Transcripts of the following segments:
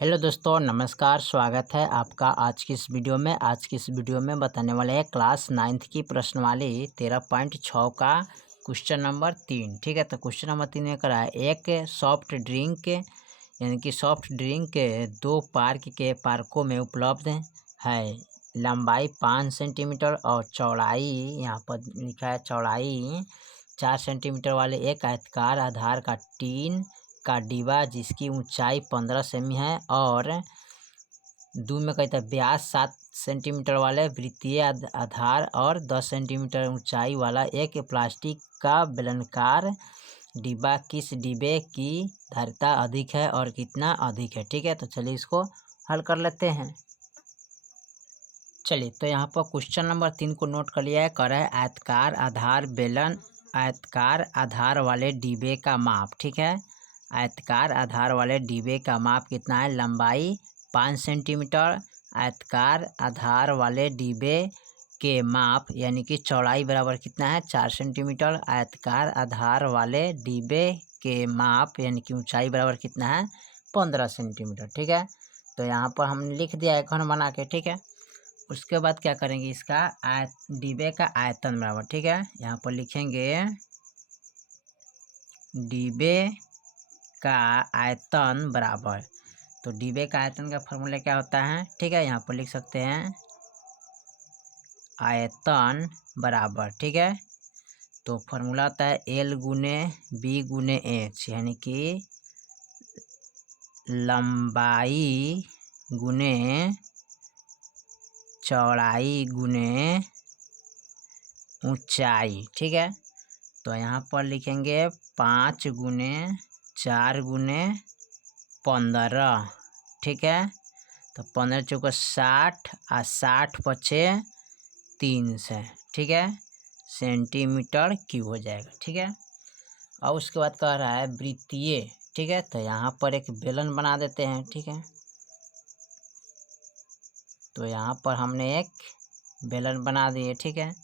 Hello दोस्तों, नमस्कार। स्वागत है आपका आज की इस वीडियो में। आज की इस वीडियो में बताने वाले हैं क्लास 9th की प्रश्नवाली 13.6 का क्वेश्चन नंबर 3। ठीक है, तो क्वेश्चन नंबर 3 में करा है एक सॉफ्ट ड्रिंक यानी कि सॉफ्ट ड्रिंक दो पार्कों में उपलब्ध है। लंबाई 5 सेंटीमीटर और चौड़ाई, यहाँ पर लिखा है चौड़ाई 4 सेंटीमीटर वाले एक आयताकार आधार का टीन का डिब्बा जिसकी ऊंचाई 15 सेमी है और दूर में कहता है व्यास 7 सेंटीमीटर वाले वृत्तीय आधार और 10 सेंटीमीटर ऊंचाई वाला एक प्लास्टिक का बेलनाकार डिब्बा, किस डिब्बे की धारिता अधिक है और कितना अधिक है। ठीक है, तो चलिए इसको हल कर लेते हैं। चलिए, तो यहाँ पर क्वेश्चन नंबर 3 को नोट कर लिया है। कर है आयताकार आधार वाले डिब्बे का माप। ठीक है, आयताकार आधार वाले डिब्बे का माप कितना है? लंबाई 5 सेंटीमीटर। आयताकार आधार वाले डिब्बे के माप यानी कि चौड़ाई बराबर कितना है? 4 सेंटीमीटर। आयताकार आधार वाले डिब्बे के माप यानी कि ऊंचाई बराबर कितना है? 15 सेंटीमीटर। ठीक है, तो यहाँ पर हमने लिख दिया है घन बना के। ठीक है, उसके बाद क्या करेंगे? इसका डिब्बे का आयतन बराबर। ठीक है, यहाँ पर लिखेंगे डिब्बे का आयतन बराबर, तो डिब्बे का आयतन का फॉर्मूला क्या होता है? ठीक है, यहाँ पर लिख सकते हैं आयतन बराबर। ठीक है, तो फॉर्मूला होता है L गुने B गुने H, यानी कि लंबाई गुने चौड़ाई गुने ऊंचाई। ठीक है, तो यहाँ पर लिखेंगे 5 गुने 4 गुने 15। ठीक है, तो 15 चौका 60 और 60 पचे 3 से। ठीक है, सेंटीमीटर क्यूब हो जाएगा। ठीक है, और उसके बाद कह रहा है वृत्तीय। ठीक है, तो यहाँ पर एक बेलन बना देते हैं। ठीक है, तो यहाँ पर हमने एक बेलन बना दिए। ठीक है,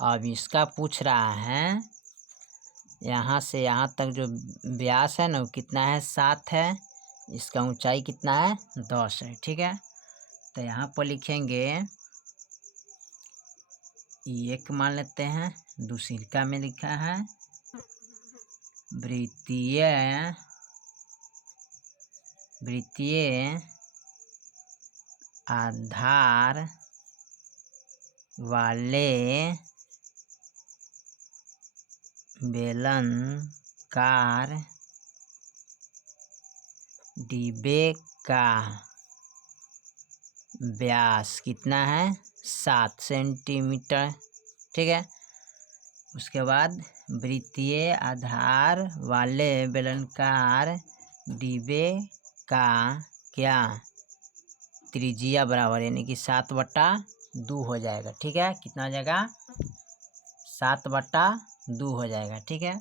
अब इसका पूछ रहा है यहाँ से यहाँ तक जो व्यास है ना वो कितना है? 7 है। इसका ऊंचाई कितना है? 10 है। ठीक है, तो यहाँ पर लिखेंगे एक मान लेते हैं, दूसरिका में लिखा है वृत्तीय आधार वाले बेलनाकार डिब्बे का व्यास कितना है? 7 सेंटीमीटर। ठीक है, उसके बाद वृत्तीय आधार वाले बेलनाकार डिब्बे का क्या त्रिज्या बराबर, यानी कि 7/2 हो जाएगा। ठीक है, कितना हो जाएगा? 7/2 हो जाएगा। ठीक है,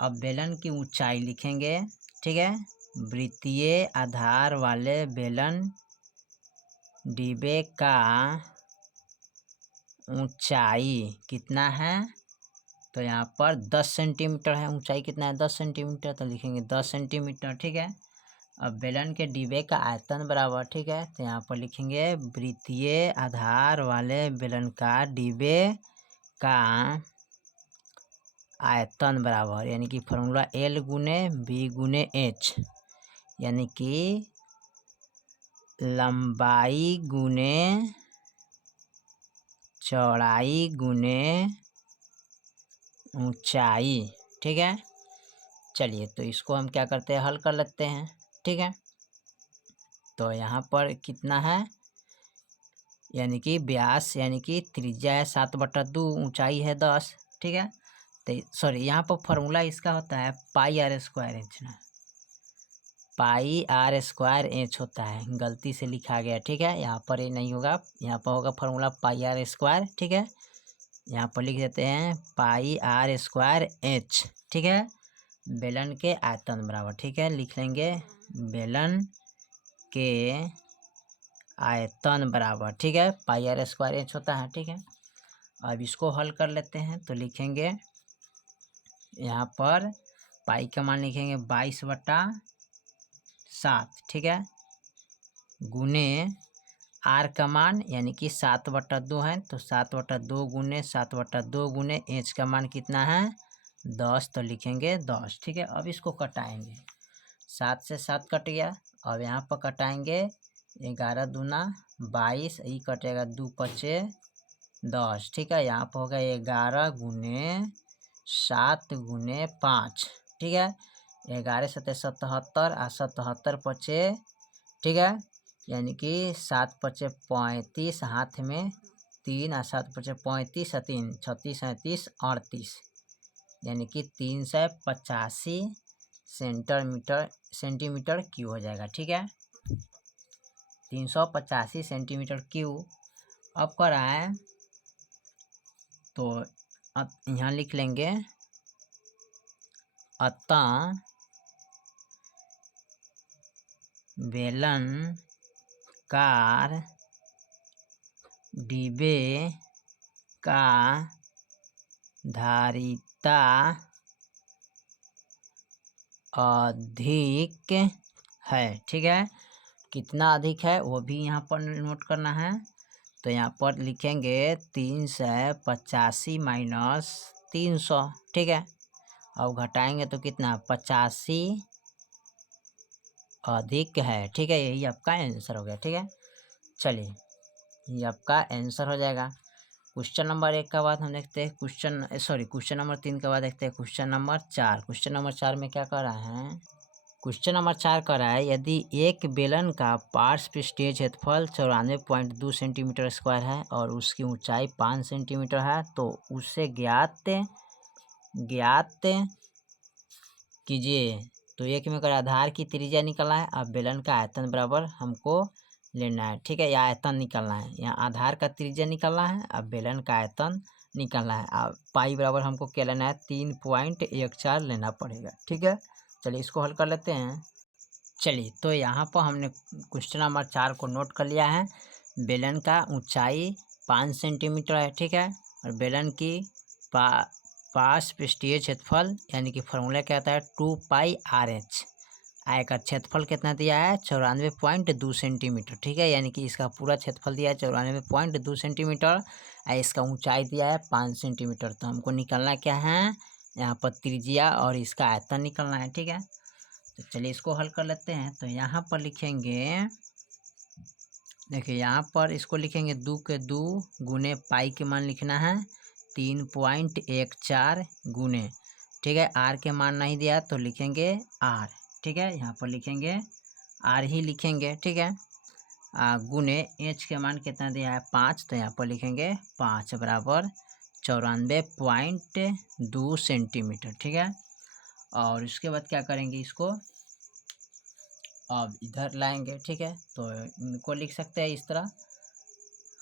अब बेलन की ऊंचाई लिखेंगे। ठीक है, वृत्तीय आधार वाले बेलन डिब्बे का ऊंचाई कितना है? तो यहाँ पर 10 सेंटीमीटर है। ऊंचाई कितना है? 10 सेंटीमीटर, तो लिखेंगे 10 सेंटीमीटर। ठीक है, अब बेलन के डिब्बे का आयतन बराबर। ठीक है, तो यहाँ पर लिखेंगे वृत्तीय आधार वाले बेलन का डिब्बे का आयतन बराबर, यानी कि फॉर्मूला L गुने B गुने H, यानी कि लंबाई गुने चौड़ाई गुने ऊंचाई। ठीक है, चलिए तो इसको हम क्या करते हैं? हल कर लेते हैं। ठीक है, तो यहाँ पर कितना है? यानी कि व्यास यानी कि त्रिज्या है 7/2, ऊंचाई है 10। ठीक है, तो सॉरी, यहाँ पर फॉर्मूला इसका होता है πr² ना, πr² होता है, गलती से लिखा गया। ठीक है, यहाँ पर ये नहीं होगा, यहाँ पर होगा फॉर्मूला πr²। ठीक है, यहाँ पर लिख देते हैं πr²h। ठीक है, बेलन के आयतन बराबर। ठीक है, लिख लेंगे बेलन के आयतन बराबर। ठीक है, πr² होता है। ठीक है, अब इसको हल कर लेते हैं, तो लिखेंगे यहाँ पर पाई का मान लिखेंगे 22/4 7, ठीक है, गुने आर का मान यानी कि 7/2 है, तो 7/2 गुने 7/2 गुने एच का मान कितना है 10, तो लिखेंगे 10, ठीक है। अब इसको कटाएंगे, 7 से 7 कट गया। अब यहाँ पर कटाएंगे 11 दूना 22, ये कटेगा 2 पचे 10, ठीक है। यहाँ पर होगा 11 गुने 7 गुने 5, ठीक है। 11 7 77 और 77 पचे, ठीक है, यानी कि 7 पचे 35, हाथ में 3 और 7 पचे 35 और 3 36 37 38, यानी कि 385 सेंटीमीटर क्यूब हो जाएगा, ठीक है। 385 सेंटीमीटर क्यूब अब कर रहा है, तो अब यहाँ लिख लेंगे अतः बेलनाकार डिब्बे का धारिता अधिक है, ठीक है। कितना अधिक है वो भी यहाँ पर नोट करना है, तो यहाँ पर लिखेंगे 385 माइनस 300, ठीक है। अब घटाएंगे तो कितना 85 अधिक है, ठीक है, यही आपका आंसर हो गया, ठीक है। चलिए ये आपका आंसर हो जाएगा। क्वेश्चन नंबर 1 का बाद हम देखते हैं क्वेश्चन नंबर 3 के बाद देखते हैं क्वेश्चन नंबर 4। क्वेश्चन नंबर 4 में क्या कर रहा है, क्वेश्चन नंबर 4 कर रहा है यदि एक बेलन का पार्श्व स्टेज क्षेत्रफल 94.2 सेंटीमीटर स्क्वायर है और उसकी ऊंचाई 5 सेंटीमीटर है, तो उससे ज्ञात कीजिए। तो एक में कर आधार की त्रिज्या निकलना है, अब बेलन का आयतन बराबर हमको लेना है, ठीक है, या आयतन निकलना है। यहाँ आधार का त्रिज्या निकलना है, अब बेलन का आयतन निकलना है। अब पाई बराबर हमको क्या लेना है 3.14 लेना पड़ेगा, ठीक है। चलिए इसको हल कर लेते हैं। चलिए तो यहाँ पर हमने क्वेश्चन नंबर 4 को नोट कर लिया है। बेलन का ऊंचाई 5 सेंटीमीटर है, ठीक है, और बेलन की पार्श्व स्टेज क्षेत्रफल यानी कि फॉर्मूला क्या आता है 2πRH। आय का क्षेत्रफल कितना दिया है 94.2 सेंटीमीटर, ठीक है, यानी कि इसका पूरा क्षेत्रफल दिया है 94.2 सेंटीमीटर। इसका ऊंचाई दिया है 5 सेंटीमीटर। तो हमको निकलना क्या है यहाँ पर त्रिज्या और इसका आयतन निकलना है, ठीक है। तो चलिए इसको हल कर लेते हैं। तो यहाँ पर लिखेंगे, देखिए यहाँ पर इसको लिखेंगे 2 के 2 गुने पाई के मान लिखना है 3.14 गुने, ठीक है, आर के मान नहीं दिया तो लिखेंगे आर, ठीक है, यहाँ पर लिखेंगे आर ही लिखेंगे, ठीक है। गुने एच के मान कितना दिया है 5, तो यहाँ पर लिखेंगे 5 बराबर 94.2 सेंटीमीटर, ठीक है। और उसके बाद क्या करेंगे, इसको अब इधर लाएंगे, ठीक है। तो इनको लिख सकते हैं इस तरह,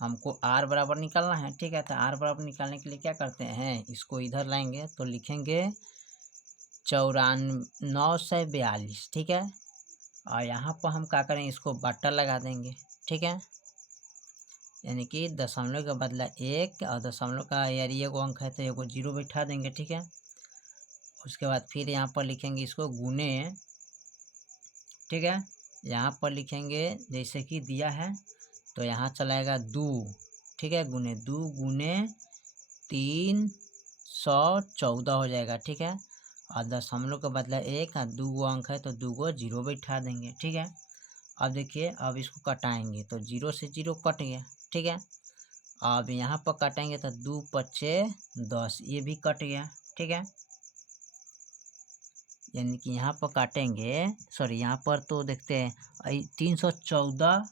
हमको आर बराबर निकालना है, ठीक है। तो आर बराबर निकालने के लिए क्या करते हैं, इसको इधर लाएंगे तो लिखेंगे 9442, ठीक है। और यहाँ पर हम क्या करें, इसको बट्टा लगा देंगे, ठीक है, यानी कि दशमलव का बदला 1 और दशमलव का यार ये को अंक है तो एगो 0 बैठा देंगे, ठीक है। उसके बाद फिर यहाँ पर लिखेंगे इसको गुने, ठीक है, यहाँ पर लिखेंगे जैसे कि दिया है तो यहाँ चलाएगा 2, ठीक है, गुने 2 गुने 314 हो जाएगा, ठीक है। और दशमलव का बदला 1 और 2 अंक है तो 2 0 बैठा देंगे, ठीक है। अब देखिए अब इसको कटाएंगे तो 0 से 0 कट गया, ठीक है। अब यहाँ पर काटेंगे तो 2 पचे 10, ये भी कट गया, ठीक है। यानी कि यहाँ पर काटेंगे, सॉरी यहाँ पर तो देखते हैं 314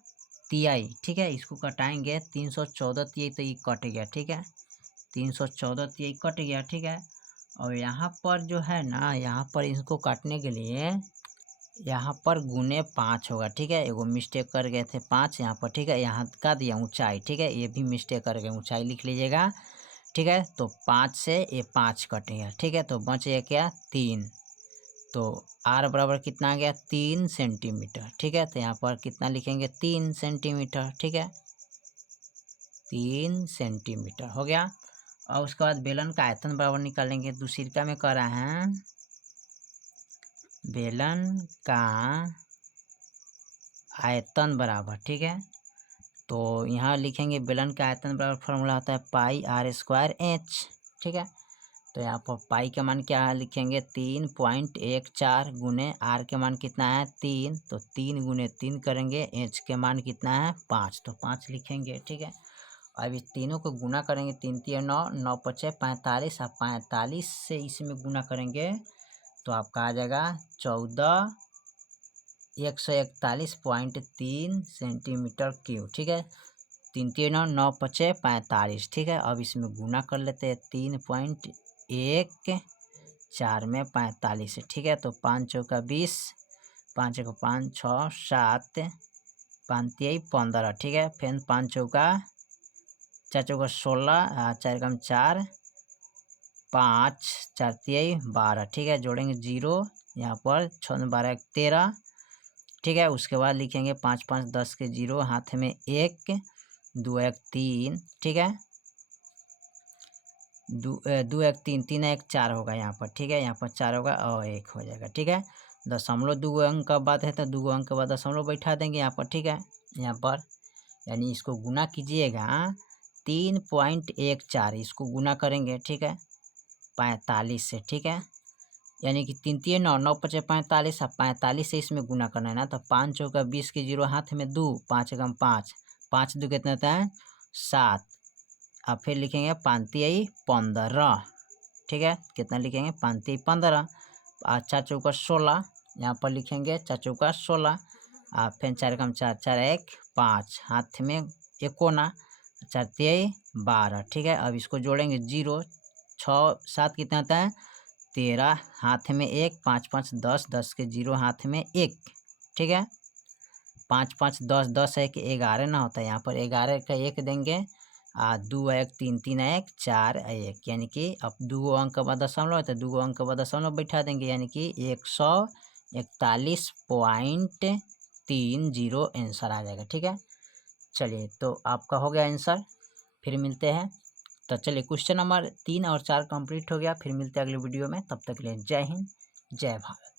तिहाई, ठीक है, इसको कटाएंगे 314 तिहाई तो ये कट गया, ठीक है, 314 तिहाई कट गया, ठीक है। और यहाँ पर जो है ना, यहाँ पर इसको काटने के लिए यहाँ पर गुने 5 होगा, ठीक है, एगो मिस्टेक कर गए थे 5 यहाँ पर, ठीक है। यहाँ का दिया ऊंचाई, ठीक है, ये भी मिस्टेक कर गए, ऊंचाई लिख लीजिएगा, ठीक है। तो 5 से ये 5 कटेगा, ठीक है, तो बच गया क्या 3, तो आर बराबर कितना आ गया 3 सेंटीमीटर, ठीक है। तो यहाँ पर कितना लिखेंगे 3 सेंटीमीटर, ठीक है, 3 सेंटीमीटर हो गया। और उसके बाद बेलन का आयतन बराबर निकालेंगे, दूसरिका में कह रहा है बेलन का आयतन बराबर, ठीक है। तो यहाँ लिखेंगे बेलन का आयतन बराबर फॉर्मूला होता है पाई आर स्क्वायर एच, ठीक है। तो यहाँ पर पाई का मान क्या है लिखेंगे 3.14 गुने आर के मान कितना है 3, तो 3 गुने 3 करेंगे, एच के मान कितना है 5, तो 5 लिखेंगे, ठीक है। अब इस तीनों को गुना करेंगे, 3 3 9, 9 5 45, अब 45 से इसमें गुना करेंगे तो आपका आ जाएगा 141.3 सेंटीमीटर क्यूब, ठीक है। 3 3 9 9 5 45, ठीक है। अब इसमें गुना कर लेते हैं 3.14 में 45, ठीक है। तो 5 चौका 20, 5 1 5 6 7, 5 3 15, ठीक है। फिर 5 चौका 4 चौका 16, 4 कम 4, 5 4 3 12, ठीक है। जोड़ेंगे 0 यहाँ पर, 6 12 13, ठीक है। उसके बाद लिखेंगे 5 5 10 के 0, हाथ में 1, 2 1 3, ठीक है। 2 1 3, 3 1 4 होगा यहाँ पर, ठीक है। यहाँ पर 4 होगा और 1 हो जाएगा, ठीक है। दशमलव 2 अंक का बाद है तो 2 अंक के बाद दशमलव बैठा देंगे यहाँ पर, ठीक है। यहाँ पर यानी इसको गुना कीजिएगा 3.14, इसको गुना करेंगे, ठीक है, 45 से, ठीक है। यानी कि 3 3 9 9 5 45, अब 45 से इसमें गुना करना है ना, तो 5 चौका 20 के 0, हाथ में 2, 5 एकम 5, 5 2 कितना होता है 7, अब फिर लिखेंगे 5 3 15, ठीक है। कितना लिखेंगे 5 3 15, 4 चौका 16, यहाँ पर लिखेंगे 4 चौका 16, फिर 4 एकम 4, 4 1 5, हाथ में 1 कोना, 4 3 12, ठीक है। अब इसको जोड़ेंगे 0 6 7 कितना होता है 13, हाथ में 1, 5 5 10, 10 के 0, हाथ में 1, ठीक है। 5 5 10, 10 1 11 ना होता है, यहाँ पर 11 का 1 देंगे, 2 1 3 3 1 4 1, यानी कि अब 2 अंक के बाद दशमलव है तो 2 अंक के बाद दशमलव बैठा देंगे, यानी कि 141.30 आंसर आ जाएगा, ठीक है। चलिए, तो आपका हो गया आंसर, फिर मिलते हैं। तो चलिए, क्वेश्चन नंबर 3 और 4 कंप्लीट हो गया, फिर मिलते हैं अगले वीडियो में, तब तक के लिए जय हिंद, जय भारत।